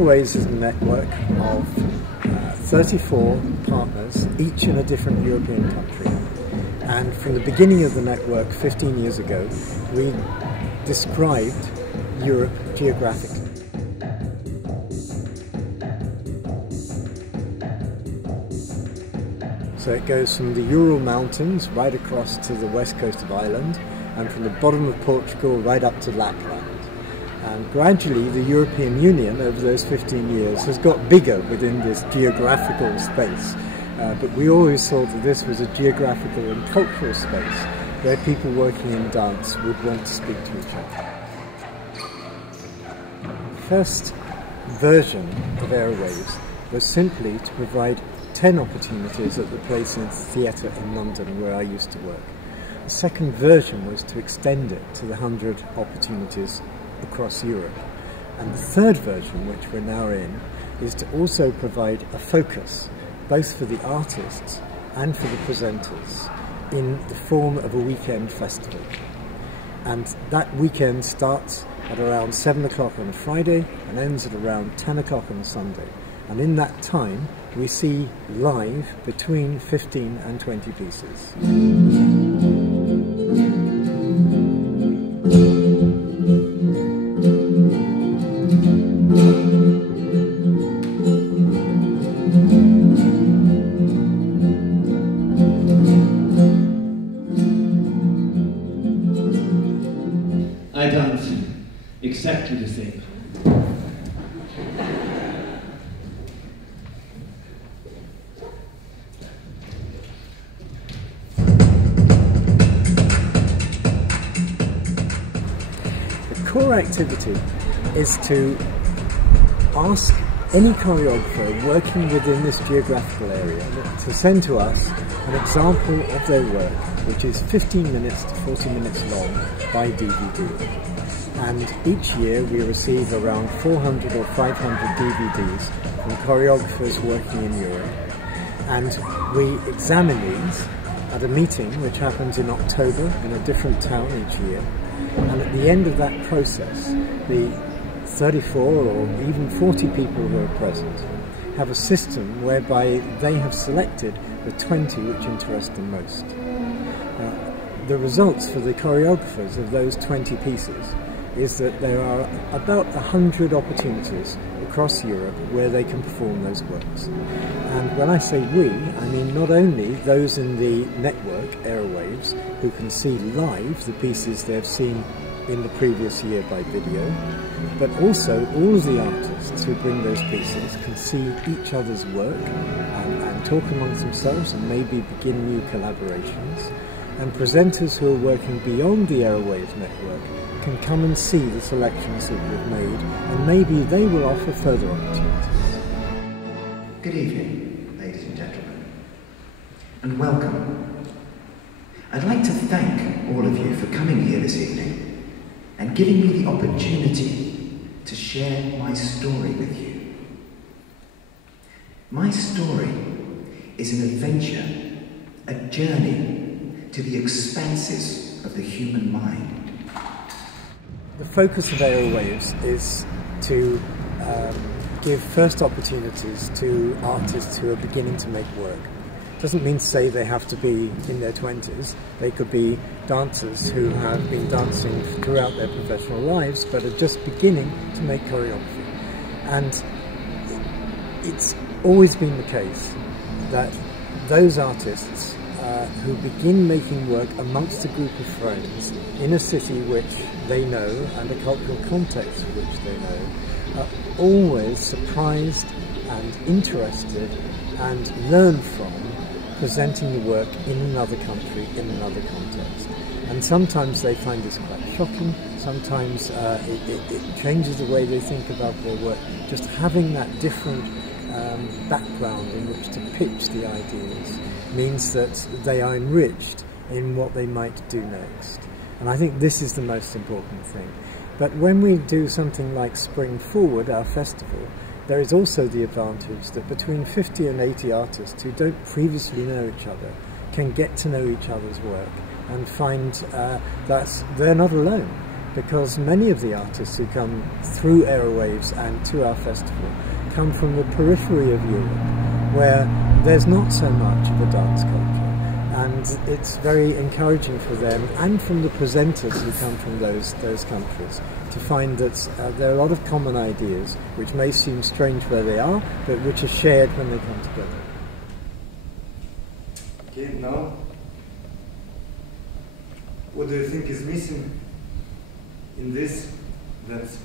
Aerowaves is a network of 34 partners, each in a different European country. And from the beginning of the network 15 years ago, we described Europe geographically. So it goes from the Ural Mountains right across to the west coast of Ireland, and from the bottom of Portugal right up to Lapland. And gradually the European Union over those 15 years has got bigger within this geographical space. But we always thought that this was a geographical and cultural space where people working in dance would want to speak to each other. The first version of Aerowaves was simply to provide 10 opportunities at the Plaisance Theatre in London, where I used to work. The second version was to extend it to the 100 opportunities across Europe. And the third version, which we're now in, is to also provide a focus, both for the artists and for the presenters, in the form of a weekend festival. And that weekend starts at around 7 o'clock on a Friday and ends at around 10 o'clock on a Sunday. And in that time, we see live between 15 and 20 pieces. I dance exactly the same. The core activity is to ask any choreographer working within this geographical area to send to us an example of their work, which is 15 minutes to 40 minutes long by DVD. And each year we receive around 400 or 500 DVDs from choreographers working in Europe. And we examine these at a meeting which happens in October in a different town each year. And at the end of that process, the 34 or even 40 people who are present have a system whereby they have selected the 20 which interest them most. The results for the choreographers of those 20 pieces is that there are about 100 opportunities across Europe where they can perform those works. And when I say we, I mean not only those in the network, Aerowaves, who can see live the pieces they've seen in the previous year by video, but also all of the artists who bring those pieces can see each other's work and talk amongst themselves and maybe begin new collaborations. And presenters who are working beyond the Aerowaves network can come and see the selections that we've made, and maybe they will offer further opportunities. Good evening, ladies and gentlemen, and welcome. I'd like to thank all of you for coming here this evening and giving me the opportunity to share my story with you. My story is an adventure, a journey to the expanses of the human mind. The focus of Aerowaves is to give first opportunities to artists who are beginning to make work. Doesn't mean to say they have to be in their 20s. They could be dancers who have been dancing throughout their professional lives but are just beginning to make choreography. And it's always been the case that those artists who begin making work amongst a group of friends in a city which they know and a cultural context which they know are always surprised and interested and learn from presenting the work in another country, in another context. And sometimes they find this quite shocking, sometimes it changes the way they think about their work. Just having that different background in which to pitch the ideas means that they are enriched in what they might do next. And I think this is the most important thing. But when we do something like Spring Forward, our festival, there is also the advantage that between 50 and 80 artists who don't previously know each other can get to know each other's work and find that they're not alone. because many of the artists who come through Aerowaves and to our festival come from the periphery of Europe, where there's not so much of a dance culture. And it's very encouraging for them and from the presenters who come from those countries to find that there are a lot of common ideas which may seem strange where they are, but which are shared when they come together. Okay, now, what do you think is missing in this dance?